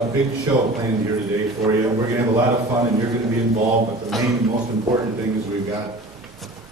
A big show planned here today for you. We're going to have a lot of fun and you're going to be involved, but the main, most important thing is we've got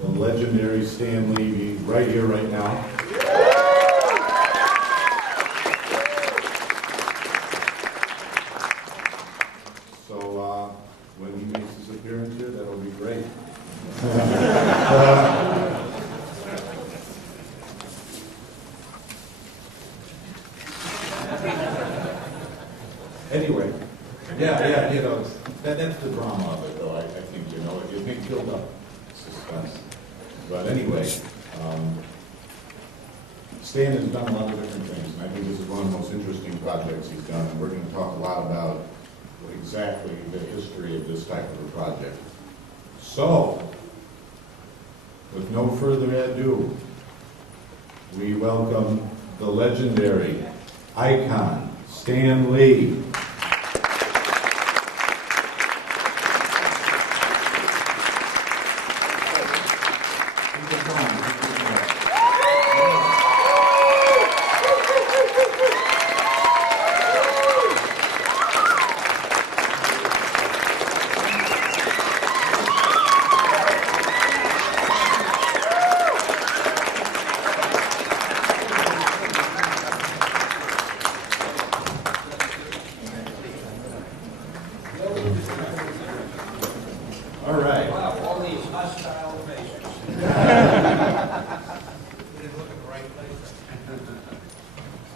the legendary Stan Lee right here, right now. So when he makes his appearance here, that'll be great. Anyway, yeah, you know, that's the drama of it, though. I think, you know, it may build up suspense. But anyway, Stan has done a lot of different things, and I think this is one of the most interesting projects he's done, and we're going to talk a lot about exactly the history of this type of a project. So, with no further ado, we welcome the legendary icon, Stan Lee. All right. Wow, all these hostile faces. We didn't look at the right place.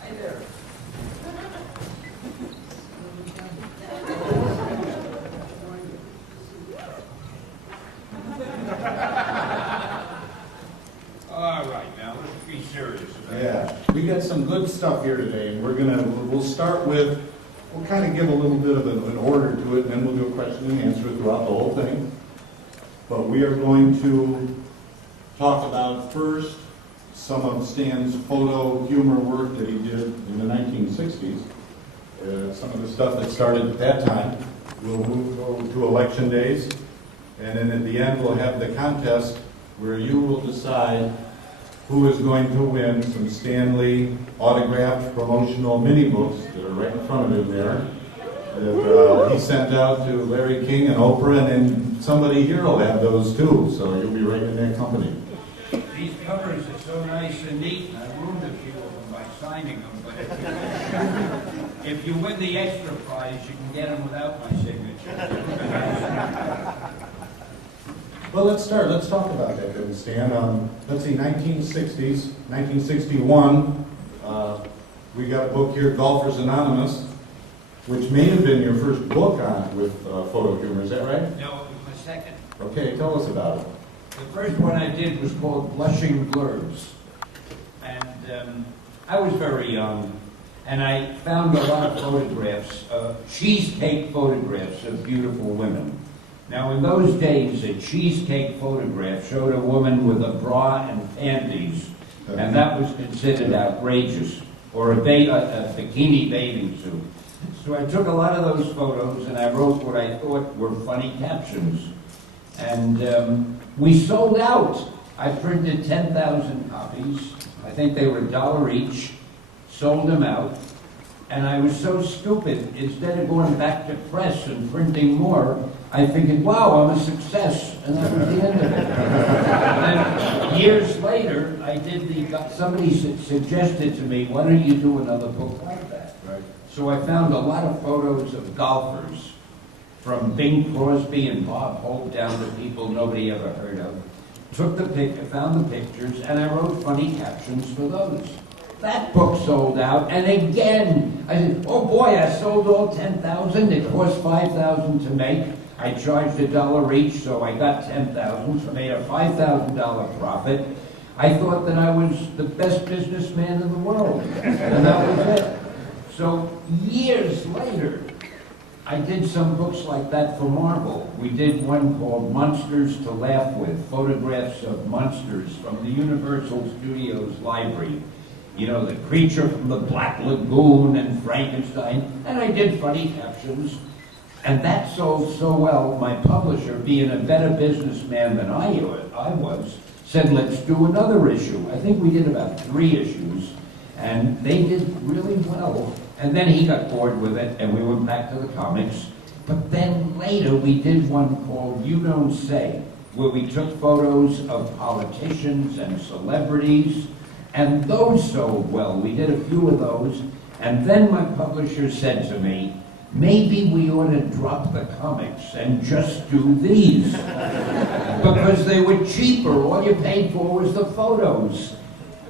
Hi there. All right, now let's be serious about it. Yeah, we got some good stuff here today, and we'll start with, we'll kind of give a little bit of an order to it, and then we'll do a question and answer throughout the whole thing. But we are going to talk about first some of Stan's photo humor work that he did in the 1960s. Some of the stuff that started at that time. We'll move over to election days, and then at the end we'll have the contest where you will decide who is going to win some Stan Lee autographed promotional mini books that are right in front of him there. That he sent out to Larry King and Oprah, and then somebody here will have those too, so you'll be right in their company. These covers are so nice and neat, and I ruined a few of them by signing them, but if you win the extra prize, you can get them without my signature. Well, let's start. Let's talk about that, then, Stan. Let's see, 1960s, 1961, we got a book here, Golfers Anonymous, which may have been your first book on with photo humor. Is that right? No, it was my second. Okay, tell us about it. The first one I did was called Blushing Blurbs. And I was very young, and I found a lot of photographs, cheesecake photographs of beautiful women. Now, in those days, a cheesecake photograph showed a woman with a bra and panties, and that was considered outrageous, or a bikini bathing suit. So I took a lot of those photos, and I wrote what I thought were funny captions. And we sold out. I printed 10,000 copies. I think they were $1 each. Sold them out. And I was so stupid, instead of going back to press and printing more, I figured, wow, I'm a success, and that was the end of it. And then years later, somebody suggested to me, why don't you do another book like that? Right. So I found a lot of photos of golfers, from Bing Crosby and Bob Hope down to people nobody ever heard of. Found the pictures, and I wrote funny captions for those. That book sold out, and again, I said, oh boy, I sold all 10,000. It cost $5,000 to make. I charged $1 each, so I got 10,000, so I made a $5,000 profit. I thought that I was the best businessman in the world, and that was it. So years later, I did some books like that for Marvel. We did one called Monsters to Laugh With, photographs of monsters from the Universal Studios library. You know, the creature from the Black Lagoon and Frankenstein, and I did funny captions. And that sold so well, my publisher, being a better businessman than I was, said, let's do another issue. I think we did about 3 issues, and they did really well. And then he got bored with it, and we went back to the comics. But then later, we did one called You Don't Say, where we took photos of politicians and celebrities, and those sold well. We did a few of those, and then my publisher said to me, maybe we ought to drop the comics and just do these. Because they were cheaper. All you paid for was the photos.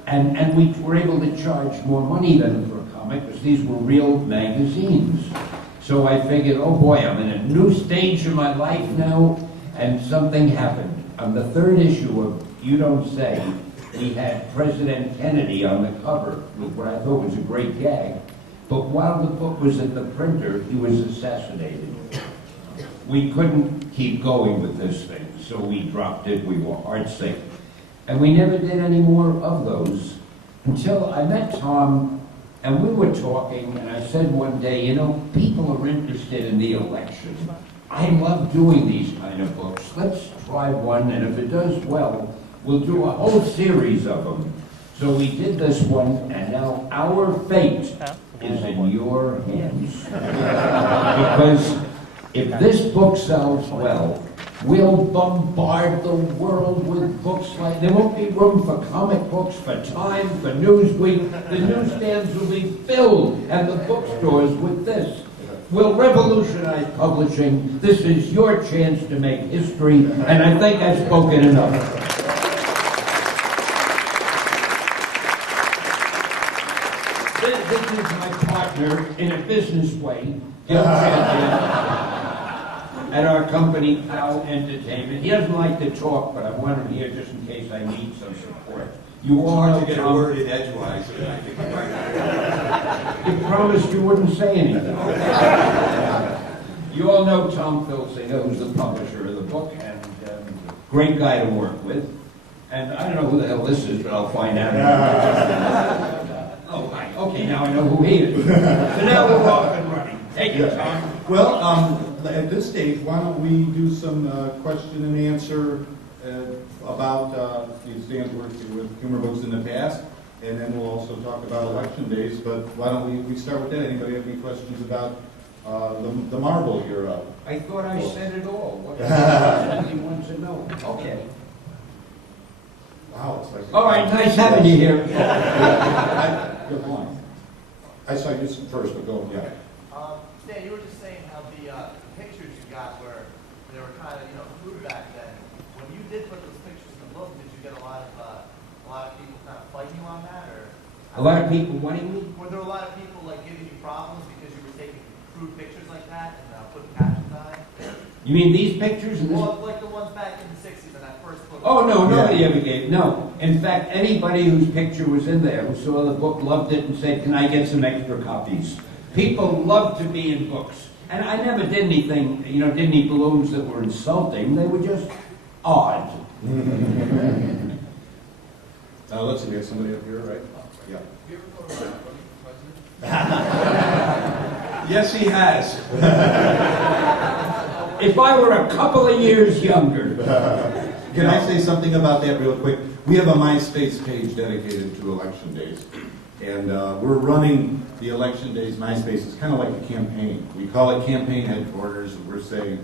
And we were able to charge more money than for a comic, because these were real magazines. So I figured, oh boy, I'm in a new stage of my life now, and something happened. On the third issue of You Don't Say, we had President Kennedy on the cover, with what I thought was a great gag. But while the book was at the printer, he was assassinated. We couldn't keep going with this thing, so we dropped it. We were heartsick. And we never did any more of those until I met Tom, and we were talking, and I said one day, you know, people are interested in the election. I love doing these kind of books. Let's try one, and if it does well, we'll do a whole series of them. So we did this one, and now our fate is in your hands. Because if this book sells well, we'll bombard the world with books like, there won't be room for comic books, for Time, for Newsweek. The newsstands will be filled, and the bookstores with this. We'll revolutionize publishing. This is your chance to make history, and I think I've spoken enough. This is my partner in a business way, Gil Champion, at our company, Pow Entertainment. He doesn't like to talk, but I want him here just in case I need some support. You all know to get Tom. a word in edgewise. I think you might. You promised you wouldn't say anything. You all know Tom Filsinger, who's the publisher of the book, and great guy to work with. And I don't know who the hell this is, but I'll find out. Oh, hi. Okay, now I know who he is. So now we're off and running. Take it, Tom. Well, at this stage, why don't we do some question and answer about Stan's work with humor books in the past, and then we'll also talk about election days. But why don't we start with that? Anybody have any questions about the Marvel era? I thought I said it all. What does he want to know? Okay. Wow, it's like... All right, nice having you here. Good point. I saw you first, but go, yeah. Stan, you were just saying how the pictures you got were, they were kind of, crude back then. When you did put those pictures in the book, did you get a lot of people kind of fighting you on that, or? A lot of people wanting me? Were there a lot of people like giving you problems because you were taking crude pictures like that and putting captions on it? You mean these pictures? And this? Well, like the ones back in the 60s in that first book. Oh, no, nobody ever gave. No. In fact, anybody whose picture was in there who saw the book loved it and said, can I get some extra copies? People love to be in books. And I never did anything, did any balloons that were insulting. They were just odd. Let's see, we have somebody up here, right? Yeah. You ever photographed the president? Yes, he has. If I were a couple of years younger. Can I say something about that real quick? We have a MySpace page dedicated to election days. And we're running the election days MySpace. It's kind of like a campaign. We call it Campaign Headquarters. And we're saying,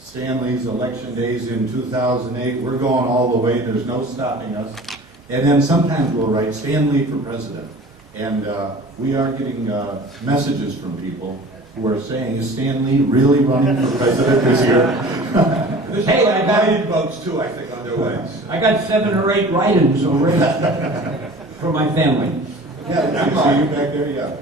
Stanley's election days in 2008, we're going all the way. There's no stopping us. And then sometimes we'll write Stanley for president. And we are getting messages from people who are saying, is Stanley really running for president this year? Hey, I got write-in votes too, I think, on their ways. I got 7 or 8 write-ins already for my family. Yeah, I see you back there, yeah.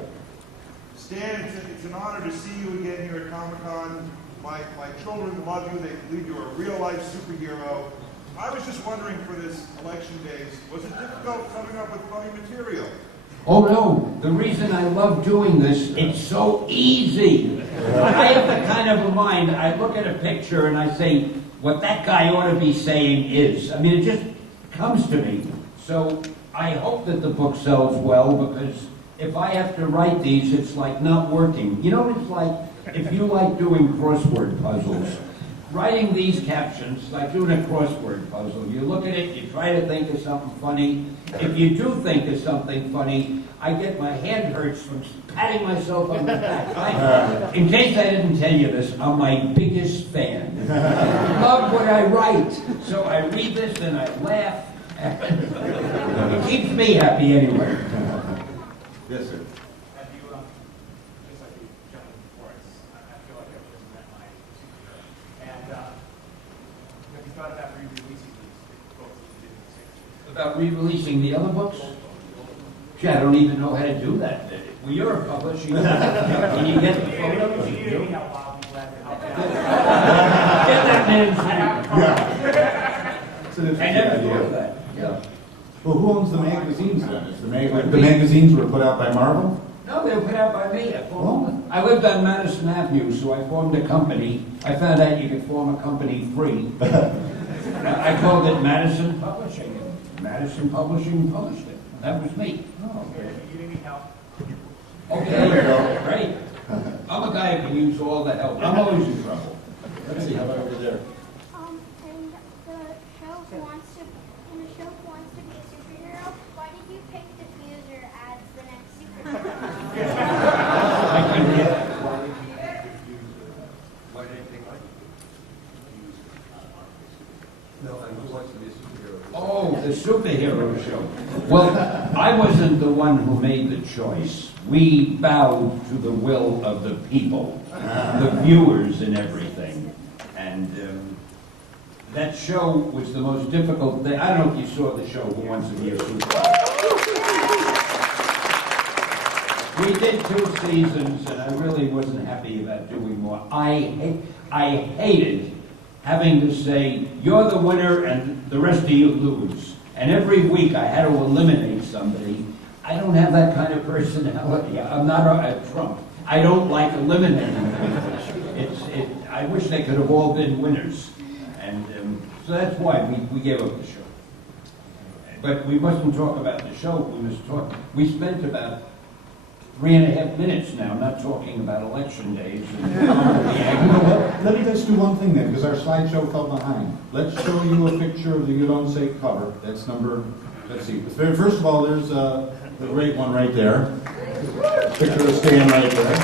Stan, it's an honor to see you again here at Comic-Con. My children love you. They believe you're a real-life superhero. I was just wondering for this election days, was it difficult coming up with funny material? Oh no, the reason I love doing this, it's so easy. I have the kind of a mind, I look at a picture and I say, what that guy ought to be saying is. I mean, it just comes to me. So I hope that the book sells well, because if I have to write these, it's like not working. You know what it's like? If you like doing crossword puzzles, writing these captions, like doing a crossword puzzle. You look at it, you try to think of something funny. If you do think of something funny, I get my hand hurts from patting myself on the back. In case I didn't tell you this, I'm my biggest fan. Love what I write. So I read this and I laugh. It keeps me happy anyway. Yes, sir. Have you, just like the gentleman before us, I feel like I've just met my superhero. And have you thought about re-releasing these books that you did in the 60s? About re-releasing the other books? Gee, I don't even know how to do that. Well, you're a publisher. Can you get the photos? You know how wild people have to help out. Get that man's hand. Yeah. It's an I interesting never idea. thought of that. Yeah. Well, who owns the magazines then? Is the magazines were put out by Marvel? No, they were put out by me. I lived on Madison Avenue, so I formed a company. I found out you could form a company free. I called it Madison Publishing. And Madison Publishing published it. That was me. Oh, okay. You need help. Okay, There we go. great. I'm a guy who can use all the help. I'm always in trouble. Let's see, how about over there? And the show wants to, and the show wants to be a superhero. Why did you pick Diffuser as the next superhero? I couldn't get that. Why did you think like No, and who wants to be a superhero? Oh, the superhero show. Well, I wasn't the one who made the choice. We bowed to the will of the people, the viewers and everything. And that show was the most difficult thing. I don't know if you saw the show, Who Wants to Be a Superhero. We did 2 seasons, and I really wasn't happy about doing more. I hated having to say, you're the winner and the rest of you lose. And every week I had to eliminate somebody. I don't have that kind of personality. I'm not a Trump. I don't like eliminating people. I wish they could have all been winners. And so that's why we gave up the show. But we mustn't talk about the show. We spent about 3.5 minutes now, not talking about election days. And You know what? Let me just do one thing then, because our slideshow fell behind. Let's show you a picture of the You Don't Say cover. That's number, let's see. First of all, there's the great one right there. Picture of Stan right there.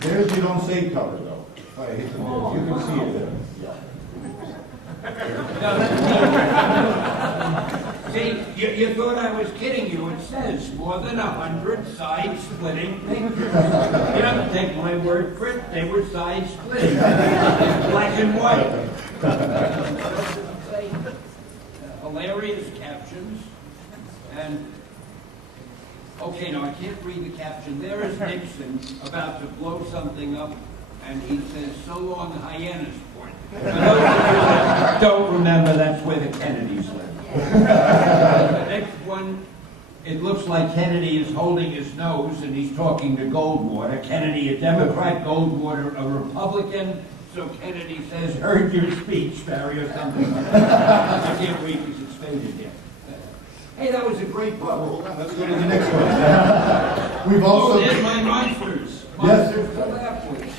There's You Don't Say cover, though. I hate the news. You can see it there. See, you thought I was kidding you. It says more than 100 side-splitting pictures. You don't take my word for it. They were side-splitting. Black and white. Hilarious captions. And, okay, no, I can't read the caption. There is Nixon about to blow something up, and he says, so long, Hyannis Point. For those of you that don't remember, that's where the Kennedys lived. The next one, it looks like Kennedy is holding his nose and he's talking to Goldwater. Kennedy, a Democrat, Goldwater, a Republican. So Kennedy says, heard your speech, Barry, or something like that. I can't read because it's faded here. Hey, that was a great book. Hold on, let's go to the next one. We've also... Oh, there's my monsters. Yes. Monsters to laugh with.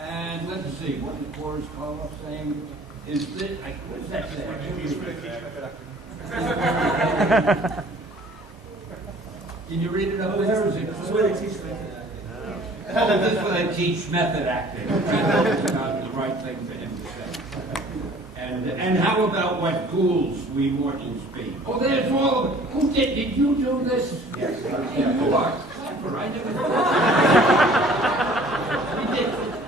And let's see, what did Boris Karloff saying? Is this, what does that say? I can't read it. Can you read it up there? Is it? This is where they teach them. Oh, this is where they teach method acting. Which I know is not the right thing for him to say. And how about what ghouls we mortals be? Oh, there's all of it. Who did you do this? Yes. You are clever. I never thought.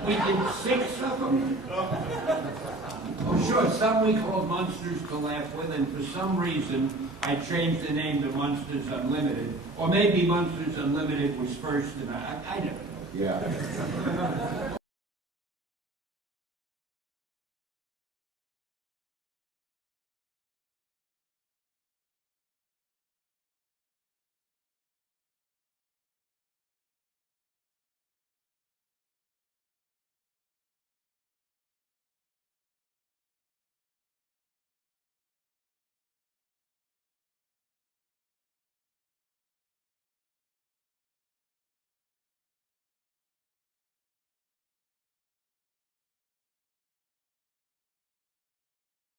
We did 6 of them. Oh, sure. Some we called Monsters to Laugh With, and for some reason, I changed the name to Monsters Unlimited. Or maybe Monsters Unlimited was first, and I never know. Yeah.